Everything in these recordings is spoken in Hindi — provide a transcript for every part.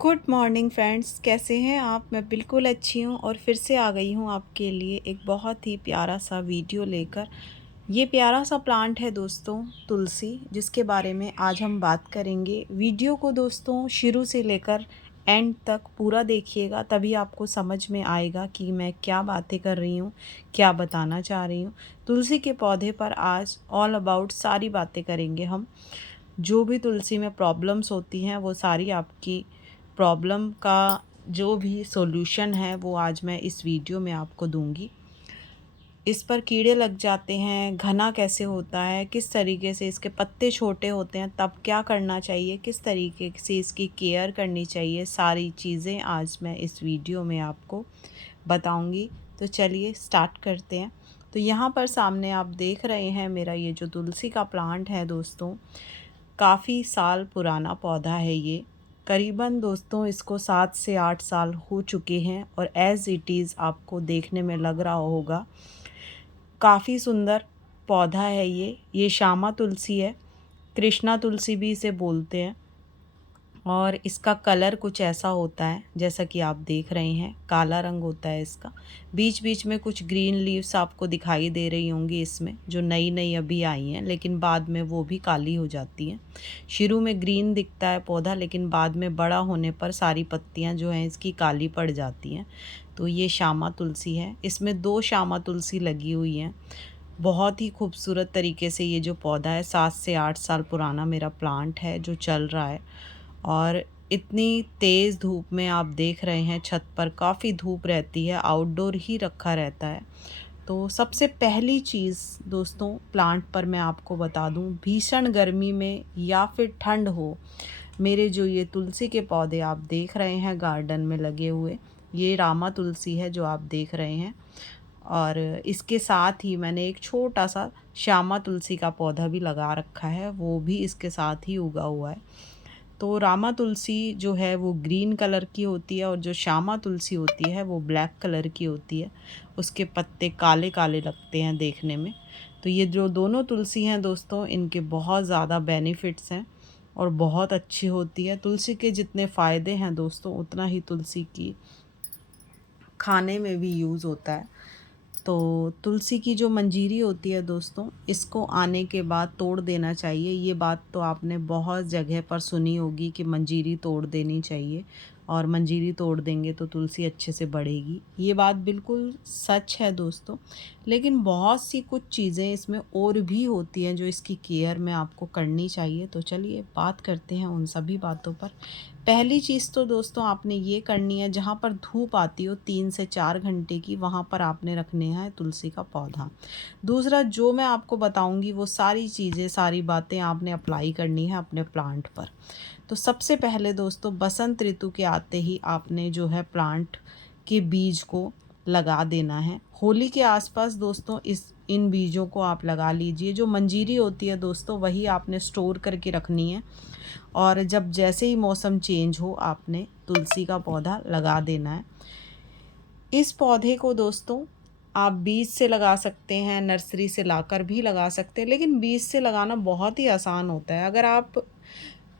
गुड मॉर्निंग फ्रेंड्स, कैसे हैं आप। मैं बिल्कुल अच्छी हूँ और फिर से आ गई हूँ आपके लिए एक बहुत ही प्यारा सा वीडियो लेकर। ये प्यारा सा प्लांट है दोस्तों, तुलसी, जिसके बारे में आज हम बात करेंगे। वीडियो को दोस्तों शुरू से लेकर एंड तक पूरा देखिएगा, तभी आपको समझ में आएगा कि मैं क्या बातें कर रही हूँ, क्या बताना चाह रही हूँ। तुलसी के पौधे पर आज ऑल अबाउट सारी बातें करेंगे हम। जो भी तुलसी में प्रॉब्लम्स होती हैं वो सारी आपकी प्रॉब्लम का जो भी सॉल्यूशन है वो आज मैं इस वीडियो में आपको दूंगी। इस पर कीड़े लग जाते हैं, घना कैसे होता है, किस तरीके से इसके पत्ते छोटे होते हैं तब क्या करना चाहिए, किस तरीके से इसकी केयर करनी चाहिए, सारी चीज़ें आज मैं इस वीडियो में आपको बताऊंगी। तो चलिए स्टार्ट करते हैं। तो यहाँ पर सामने आप देख रहे हैं मेरा ये जो तुलसी का प्लांट है दोस्तों, काफ़ी साल पुराना पौधा है ये। करीबन दोस्तों इसको 7 से 8 साल हो चुके हैं और एज़ इट इज़ आपको देखने में लग रहा होगा। काफ़ी सुंदर पौधा है ये श्यामा तुलसी है, कृष्णा तुलसी भी इसे बोलते हैं। और इसका कलर कुछ ऐसा होता है जैसा कि आप देख रहे हैं, काला रंग होता है इसका। बीच बीच में कुछ ग्रीन लीव्स आपको दिखाई दे रही होंगी इसमें, जो नई नई अभी आई हैं, लेकिन बाद में वो भी काली हो जाती हैं। शुरू में ग्रीन दिखता है पौधा, लेकिन बाद में बड़ा होने पर सारी पत्तियां जो हैं इसकी काली पड़ जाती हैं। तो ये श्यामा तुलसी है, इसमें 2 श्यामा तुलसी लगी हुई हैं। बहुत ही खूबसूरत तरीके से ये जो पौधा है, 7 से 8 साल पुराना मेरा प्लांट है जो चल रहा है। और इतनी तेज़ धूप में आप देख रहे हैं, छत पर काफ़ी धूप रहती है, आउटडोर ही रखा रहता है। तो सबसे पहली चीज़ दोस्तों प्लांट पर मैं आपको बता दूं, भीषण गर्मी में या फिर ठंड हो, मेरे जो ये तुलसी के पौधे आप देख रहे हैं गार्डन में लगे हुए, ये रामा तुलसी है जो आप देख रहे हैं। और इसके साथ ही मैंने एक छोटा सा श्यामा तुलसी का पौधा भी लगा रखा है, वो भी इसके साथ ही उगा हुआ है। तो रामा तुलसी जो है वो ग्रीन कलर की होती है और जो श्यामा तुलसी होती है वो ब्लैक कलर की होती है। उसके पत्ते काले काले लगते हैं देखने में। तो ये जो दोनों तुलसी हैं दोस्तों, इनके बहुत ज़्यादा बेनिफिट्स हैं और बहुत अच्छी होती है। तुलसी के जितने फ़ायदे हैं दोस्तों, उतना ही तुलसी की खाने में भी यूज़ होता है। तो तुलसी की जो मंजीरी होती है दोस्तों, इसको आने के बाद तोड़ देना चाहिए। ये बात तो आपने बहुत जगह पर सुनी होगी कि मंजीरी तोड़ देनी चाहिए, और मंजीरी तोड़ देंगे तो तुलसी अच्छे से बढ़ेगी। ये बात बिल्कुल सच है दोस्तों, लेकिन बहुत सी कुछ चीज़ें इसमें और भी होती हैं जो इसकी केयर में आपको करनी चाहिए। तो चलिए बात करते हैं उन सभी बातों पर। पहली चीज़ तो दोस्तों आपने ये करनी है, जहाँ पर धूप आती हो 3 से 4 घंटे की, वहाँ पर आपने रखने हैं तुलसी का पौधा। दूसरा जो मैं आपको बताऊंगी वो सारी चीज़ें, सारी बातें आपने अप्लाई करनी है अपने प्लांट पर। तो सबसे पहले दोस्तों, बसंत ऋतु के आते ही आपने जो है प्लांट के बीज को लगा देना है। होली के आसपास दोस्तों इन बीजों को आप लगा लीजिए। जो मंजीरी होती है दोस्तों, वही आपने स्टोर करके रखनी है, और जब जैसे ही मौसम चेंज हो आपने तुलसी का पौधा लगा देना है। इस पौधे को दोस्तों आप बीज से लगा सकते हैं, नर्सरी से लाकर भी लगा सकते हैं, लेकिन बीज से लगाना बहुत ही आसान होता है। अगर आप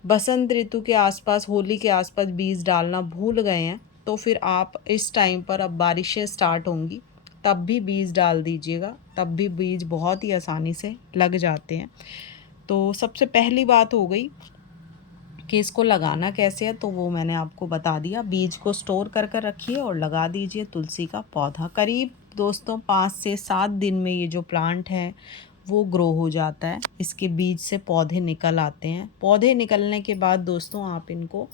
बसंत ऋतु के आसपास, होली के आसपास बीज डालना भूल गए हैं, तो फिर आप इस टाइम पर, अब बारिशें स्टार्ट होंगी, तब भी बीज डाल दीजिएगा, तब भी बीज बहुत ही आसानी से लग जाते हैं। तो सबसे पहली बात हो गई कि इसको लगाना कैसे है, तो वो मैंने आपको बता दिया। बीज को स्टोर कर कर रखिए और लगा दीजिए तुलसी का पौधा। करीब दोस्तों 5 से 7 दिन में ये जो प्लांट है वो ग्रो हो जाता है। इसके बीज से पौधे निकल आते हैं। पौधे निकलने के बाद दोस्तों आप इनको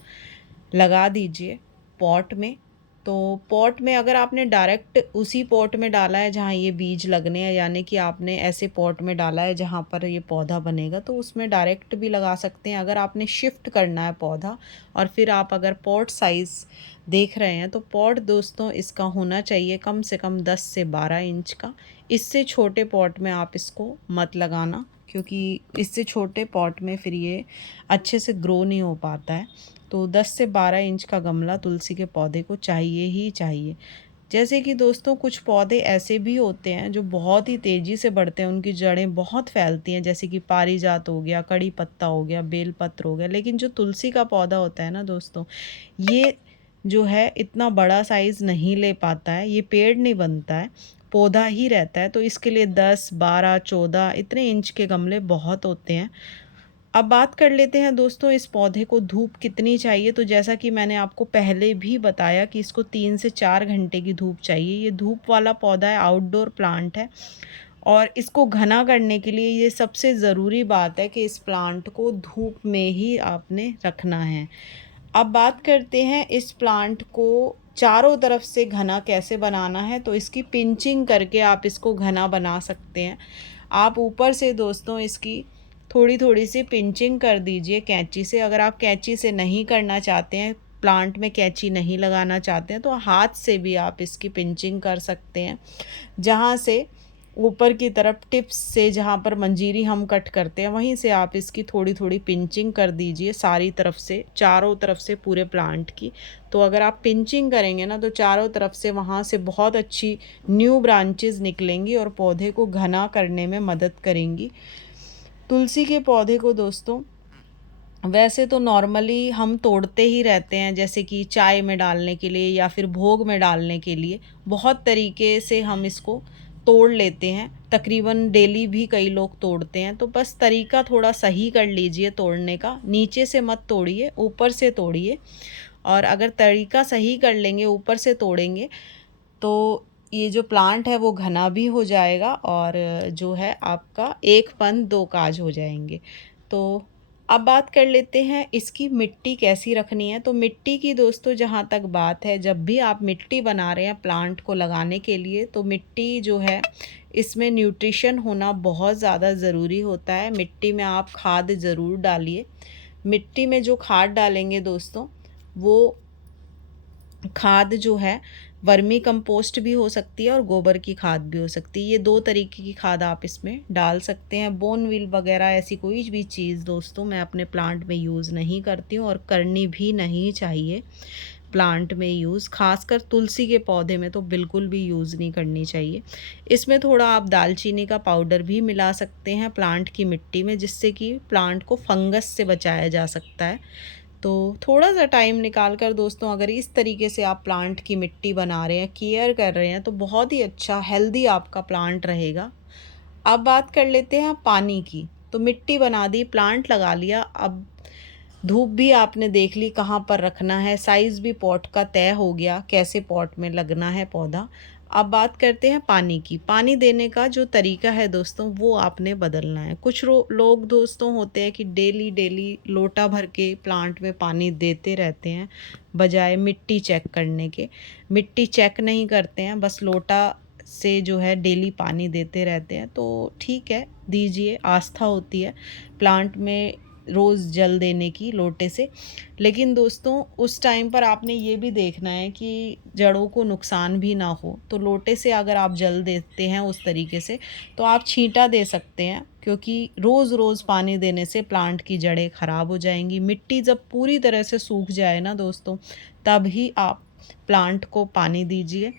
लगा दीजिए पॉट में। तो पॉट में अगर आपने डायरेक्ट उसी पॉट में डाला है जहाँ ये बीज लगने हैं, यानी कि आपने ऐसे पॉट में डाला है जहाँ पर ये पौधा बनेगा, तो उसमें डायरेक्ट भी लगा सकते हैं। अगर आपने शिफ्ट करना है पौधा, और फिर आप अगर पॉट साइज़ देख रहे हैं, तो पॉट दोस्तों इसका होना चाहिए कम से कम 10 से 12 इंच का। इससे छोटे पॉट में आप इसको मत लगाना, क्योंकि इससे छोटे पॉट में फिर ये अच्छे से ग्रो नहीं हो पाता है। तो 10 से 12 इंच का गमला तुलसी के पौधे को चाहिए ही चाहिए। जैसे कि दोस्तों कुछ पौधे ऐसे भी होते हैं जो बहुत ही तेज़ी से बढ़ते हैं, उनकी जड़ें बहुत फैलती हैं, जैसे कि पारिजात हो गया, कड़ी पत्ता हो गया, बेलपत्र हो गया। लेकिन जो तुलसी का पौधा होता है ना दोस्तों, ये जो है इतना बड़ा साइज़ नहीं ले पाता है, ये पेड़ नहीं बनता है, पौधा ही रहता है। तो इसके लिए 10, 12, 14 इतने इंच के गमले बहुत होते हैं। अब बात कर लेते हैं दोस्तों इस पौधे को धूप कितनी चाहिए। तो जैसा कि मैंने आपको पहले भी बताया कि इसको 3 से 4 घंटे की धूप चाहिए। ये धूप वाला पौधा है, आउटडोर प्लांट है और इसको घना करने के लिए ये सबसे ज़रूरी बात है कि इस प्लांट को धूप में ही आपने रखना है। अब बात करते हैं इस प्लांट को चारों तरफ से घना कैसे बनाना है। तो इसकी पिंचिंग करके आप इसको घना बना सकते हैं। आप ऊपर से दोस्तों इसकी थोड़ी-थोड़ी सी पिंचिंग कर दीजिए कैंची से। अगर आप कैंची से नहीं करना चाहते हैं, प्लांट में कैंची नहीं लगाना चाहते हैं, तो हाथ से भी आप इसकी पिंचिंग कर सकते हैं। जहाँ से ऊपर की तरफ टिप्स से जहाँ पर मंजीरी हम कट करते हैं, वहीं से आप इसकी थोड़ी-थोड़ी पिंचिंग कर दीजिए सारी तरफ से, चारों तरफ से पूरे प्लांट की। तो अगर आप पिंचिंग करेंगे ना, तो चारों तरफ से वहाँ से बहुत अच्छी न्यू ब्रांचेज़ निकलेंगी और पौधे को घना करने में मदद करेंगी। तुलसी के पौधे को दोस्तों वैसे तो नॉर्मली हम तोड़ते ही रहते हैं, जैसे कि चाय में डालने के लिए या फिर भोग में डालने के लिए बहुत तरीके से हम इसको तोड़ लेते हैं। तकरीबन डेली भी कई लोग तोड़ते हैं। तो बस तरीका थोड़ा सही कर लीजिए तोड़ने का, नीचे से मत तोड़िए, ऊपर से तोड़िए। और अगर तरीका सही कर लेंगे, ऊपर से तोड़ेंगे, तो ये जो प्लांट है वो घना भी हो जाएगा और जो है आपका एक फन दो काज हो जाएंगे। तो अब बात कर लेते हैं इसकी मिट्टी कैसी रखनी है। तो मिट्टी की दोस्तों जहाँ तक बात है, जब भी आप मिट्टी बना रहे हैं प्लांट को लगाने के लिए, तो मिट्टी जो है इसमें न्यूट्रिशन होना बहुत ज़्यादा ज़रूरी होता है। मिट्टी में आप खाद ज़रूर डालिए। मिट्टी में जो खाद डालेंगे दोस्तों, वो खाद जो है वर्मी कंपोस्ट भी हो सकती है और गोबर की खाद भी हो सकती है। ये 2 तरीके की खाद आप इसमें डाल सकते हैं। बोनविल वगैरह ऐसी कोई भी चीज़ दोस्तों मैं अपने प्लांट में यूज़ नहीं करती हूँ और करनी भी नहीं चाहिए प्लांट में यूज़। ख़ासकर तुलसी के पौधे में तो बिल्कुल भी यूज़ नहीं करनी चाहिए। इसमें थोड़ा आप दालचीनी का पाउडर भी मिला सकते हैं प्लांट की मिट्टी में, जिससे कि प्लांट को फंगस से बचाया जा सकता है। तो थोड़ा-सा टाइम निकाल कर दोस्तों अगर इस तरीके से आप प्लांट की मिट्टी बना रहे हैं, केयर कर रहे हैं, तो बहुत ही अच्छा हेल्दी आपका प्लांट रहेगा। अब बात कर लेते हैं पानी की। तो मिट्टी बना दी, प्लांट लगा लिया, अब धूप भी आपने देख ली कहाँ पर रखना है, साइज़ भी पॉट का तय हो गया, कैसे पॉट में लगना है पौधा। अब बात करते हैं पानी की। पानी देने का जो तरीका है दोस्तों, वो आपने बदलना है। कुछ लोग दोस्तों होते हैं कि डेली लोटा भर के प्लांट में पानी देते रहते हैं, बजाय मिट्टी चेक करने के। मिट्टी चेक नहीं करते हैं, बस लोटा से जो है डेली पानी देते रहते हैं। तो ठीक है, दीजिए, आस्था होती है प्लांट में रोज़ जल देने की लोटे से। लेकिन दोस्तों उस टाइम पर आपने ये भी देखना है कि जड़ों को नुकसान भी ना हो। तो लोटे से अगर आप जल देते हैं उस तरीके से, तो आप छींटा दे सकते हैं, क्योंकि रोज़ पानी देने से प्लांट की जड़ें ख़राब हो जाएंगी। मिट्टी जब पूरी तरह से सूख जाए ना दोस्तों, तब ही आप प्लांट को पानी दीजिए।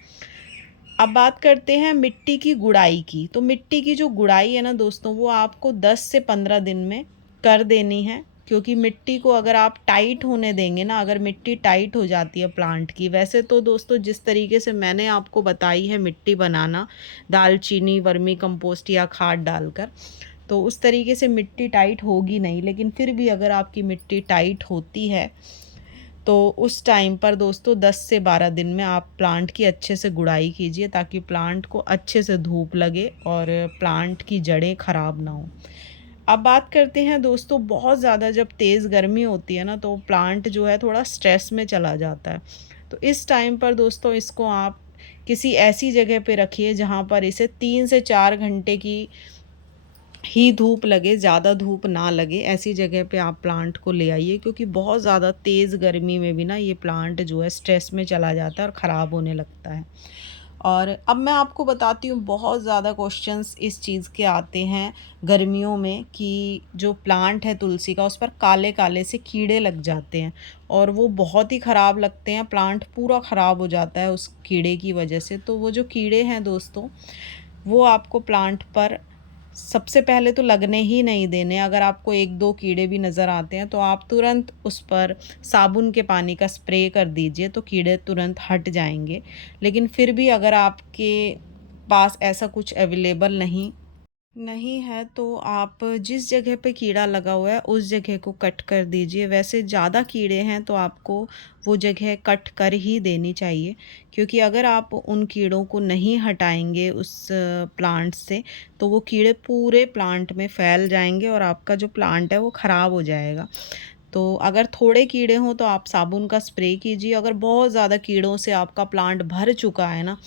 अब बात करते हैं मिट्टी की गुड़ाई की। तो मिट्टी की जो गुड़ाई है ना दोस्तों, वो आपको 10 से 15 दिन में कर देनी है, क्योंकि मिट्टी को अगर आप टाइट होने देंगे ना, अगर मिट्टी टाइट हो जाती है प्लांट की, वैसे तो दोस्तों जिस तरीके से मैंने आपको बताई है मिट्टी बनाना, दालचीनी, वर्मी कंपोस्ट या खाद डालकर, तो उस तरीके से मिट्टी टाइट होगी नहीं। लेकिन फिर भी अगर आपकी मिट्टी टाइट होती है, तो उस टाइम पर दोस्तों 10 से 12 दिन में आप प्लांट की अच्छे से गुड़ाई कीजिए, ताकि प्लांट को अच्छे से धूप लगे और प्लांट की जड़ें ख़राब ना हो। अब बात करते हैं दोस्तों, बहुत ज़्यादा जब तेज़ गर्मी होती है ना, तो प्लांट जो है थोड़ा स्ट्रेस में चला जाता है। तो इस टाइम पर दोस्तों इसको आप किसी ऐसी जगह पे रखिए जहाँ पर इसे 3 से 4 घंटे की ही धूप लगे, ज़्यादा धूप ना लगे, ऐसी जगह पे आप प्लांट को ले आइए। क्योंकि बहुत ज़्यादा तेज़ गर्मी में भी ना ये प्लांट जो है स्ट्रेस में चला जाता है और ख़राब होने लगता है। और अब मैं आपको बताती हूँ, बहुत ज़्यादा क्वेश्चंस इस चीज़ के आते हैं गर्मियों में कि जो प्लांट है तुलसी का, उस पर काले काले से कीड़े लग जाते हैं और वो बहुत ही ख़राब लगते हैं। प्लांट पूरा ख़राब हो जाता है उस कीड़े की वजह से। तो वो जो कीड़े हैं दोस्तों, वो आपको प्लांट पर सबसे पहले तो लगने ही नहीं देने। अगर आपको 1-2 कीड़े भी नज़र आते हैं तो आप तुरंत उस पर साबुन के पानी का स्प्रे कर दीजिए, तो कीड़े तुरंत हट जाएँगे। लेकिन फिर भी अगर आपके पास ऐसा कुछ अवेलेबल नहीं है, तो आप जिस जगह पे कीड़ा लगा हुआ है उस जगह को कट कर दीजिए। वैसे ज़्यादा कीड़े हैं तो आपको वो जगह कट कर ही देनी चाहिए, क्योंकि अगर आप उन कीड़ों को नहीं हटाएँगे उस प्लांट से, तो वो कीड़े पूरे प्लांट में फैल जाएँगे और आपका जो प्लांट है वो ख़राब हो जाएगा। तो अगर थोड़े कीड़े हों तो आप साबुन का स्प्रे कीजिए। अगर बहुत ज़्यादा कीड़ों से आपका प्लांट भर चुका है ना,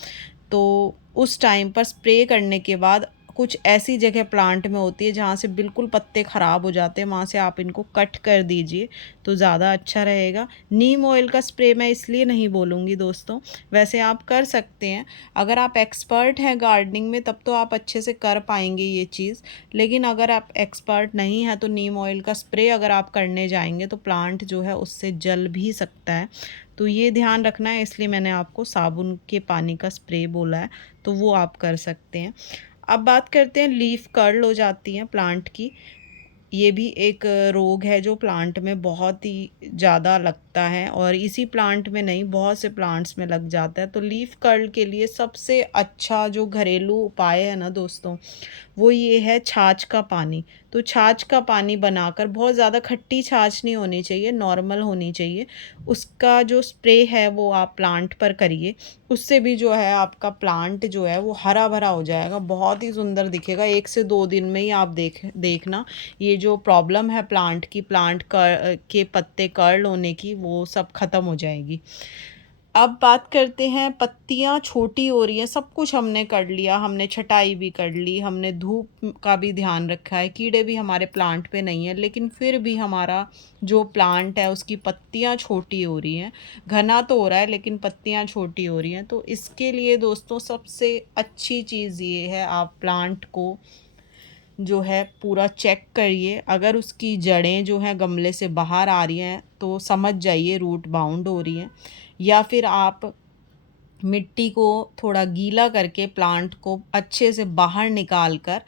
तो उस टाइम पर स्प्रे करने के बाद कुछ ऐसी जगह प्लांट में होती है जहाँ से बिल्कुल पत्ते ख़राब हो जाते हैं, वहाँ से आप इनको कट कर दीजिए तो ज़्यादा अच्छा रहेगा। नीम ऑयल का स्प्रे मैं इसलिए नहीं बोलूँगी दोस्तों, वैसे आप कर सकते हैं। अगर आप एक्सपर्ट हैं गार्डनिंग में तब तो आप अच्छे से कर पाएंगे ये चीज़, लेकिन अगर आप एक्सपर्ट नहीं हैं तो नीम ऑयल का स्प्रे अगर आप करने जाएंगे तो प्लांट जो है उससे जल भी सकता है। तो ये ध्यान रखना है, इसलिए मैंने आपको साबुन के पानी का स्प्रे बोला है, तो वो आप कर सकते हैं। अब बात करते हैं, लीफ कर्ल हो जाती हैं प्लांट की। ये भी एक रोग है जो प्लांट में बहुत ही ज़्यादा लगता है और इसी प्लांट में नहीं, बहुत से प्लांट्स में लग जाता है। तो लीफ कर्ल के लिए सबसे अच्छा जो घरेलू उपाय है ना दोस्तों, वो ये है छाछ का पानी। तो छाछ का पानी बनाकर, बहुत ज़्यादा खट्टी छाछ नहीं होनी चाहिए, नॉर्मल होनी चाहिए, उसका जो स्प्रे है वो आप प्लांट पर करिए। उससे भी जो है आपका प्लांट जो है वो हरा भरा हो जाएगा, बहुत ही सुंदर दिखेगा। 1 से 2 दिन में ही आप देखना ये जो प्रॉब्लम है प्लांट की, प्लांट के पत्ते कर्ल होने की, वो सब ख़त्म हो जाएगी। अब बात करते हैं, पत्तियाँ छोटी हो रही हैं, सब कुछ हमने कर लिया, हमने छटाई भी कर ली, हमने धूप का भी ध्यान रखा है, कीड़े भी हमारे प्लांट पे नहीं है, लेकिन फिर भी हमारा जो प्लांट है उसकी पत्तियाँ छोटी हो रही हैं। घना तो हो रहा है लेकिन पत्तियाँ छोटी हो रही हैं। तो इसके लिए दोस्तों सबसे अच्छी चीज़ ये है, आप प्लांट को जो है पूरा चेक करिए। अगर उसकी जड़ें जो हैं गमले से बाहर आ रही हैं तो समझ जाइए रूट बाउंड हो रही हैं, या फिर आप मिट्टी को थोड़ा गीला करके प्लांट को अच्छे से बाहर निकाल कर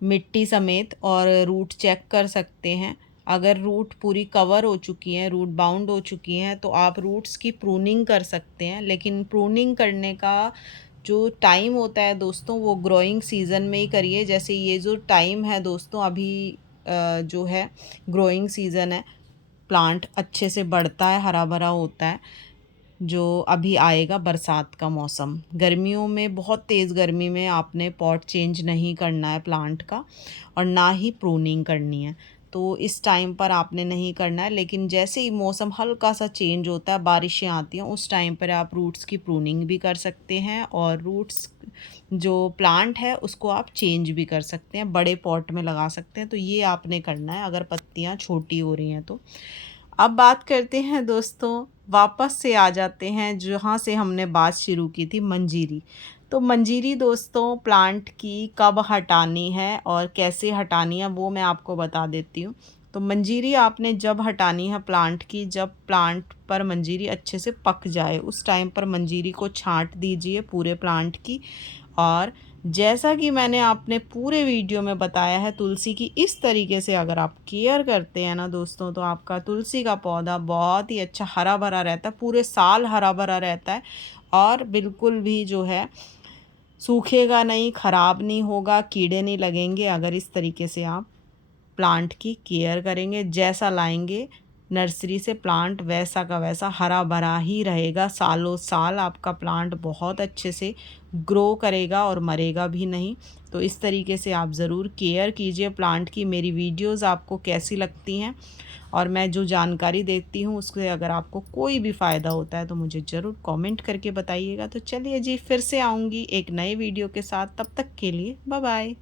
मिट्टी समेत और रूट चेक कर सकते हैं। अगर रूट पूरी कवर हो चुकी हैं, रूट बाउंड हो चुकी हैं, तो आप रूट्स की प्रूनिंग कर सकते हैं। लेकिन प्रूनिंग करने का जो टाइम होता है दोस्तों, वो ग्रोइंग सीज़न में ही करिए। जैसे ये जो टाइम है दोस्तों अभी जो है ग्रोइंग सीज़न है, प्लांट अच्छे से बढ़ता है, हरा भरा होता है। जो अभी आएगा बरसात का मौसम, गर्मियों में बहुत तेज़ गर्मी में आपने पॉट चेंज नहीं करना है प्लांट का, और ना ही प्रूनिंग करनी है। तो इस टाइम पर आपने नहीं करना है, लेकिन जैसे ही मौसम हल्का सा चेंज होता है, बारिशें आती हैं, उस टाइम पर आप रूट्स की प्रूनिंग भी कर सकते हैं और रूट्स जो प्लांट है उसको आप चेंज भी कर सकते हैं, बड़े पॉट में लगा सकते हैं। तो ये आपने करना है अगर पत्तियाँ छोटी हो रही हैं तो। अब बात करते हैं दोस्तों, वापस से आ जाते हैं जहाँ से हमने बात शुरू की थी, मंजीरी। तो मंजीरी दोस्तों प्लांट की कब हटानी है और कैसे हटानी है वो मैं आपको बता देती हूँ। तो मंजीरी आपने जब हटानी है प्लांट की, जब प्लांट पर मंजीरी अच्छे से पक जाए, उस टाइम पर मंजीरी को छांट दीजिए पूरे प्लांट की। और जैसा कि मैंने आपने पूरे वीडियो में बताया है, तुलसी की इस तरीके से अगर आप केयर करते हैं ना दोस्तों, तो आपका तुलसी का पौधा बहुत ही अच्छा हरा भरा रहता है, पूरे साल हरा भरा रहता है और बिल्कुल भी जो है सूखेगा नहीं, ख़राब नहीं होगा, कीड़े नहीं लगेंगे। अगर इस तरीके से आप प्लांट की केयर करेंगे, जैसा लाएंगे नर्सरी से प्लांट वैसा का वैसा हरा भरा ही रहेगा, सालों साल आपका प्लांट बहुत अच्छे से ग्रो करेगा और मरेगा भी नहीं। तो इस तरीके से आप ज़रूर केयर कीजिए प्लांट की। मेरी वीडियोस आपको कैसी लगती हैं और मैं जो जानकारी देती हूँ उससे अगर आपको कोई भी फ़ायदा होता है तो मुझे ज़रूर कमेंट करके बताइएगा। तो चलिए जी, फिर से आऊँगी एक नए वीडियो के साथ, तब तक के लिए बाय बाय।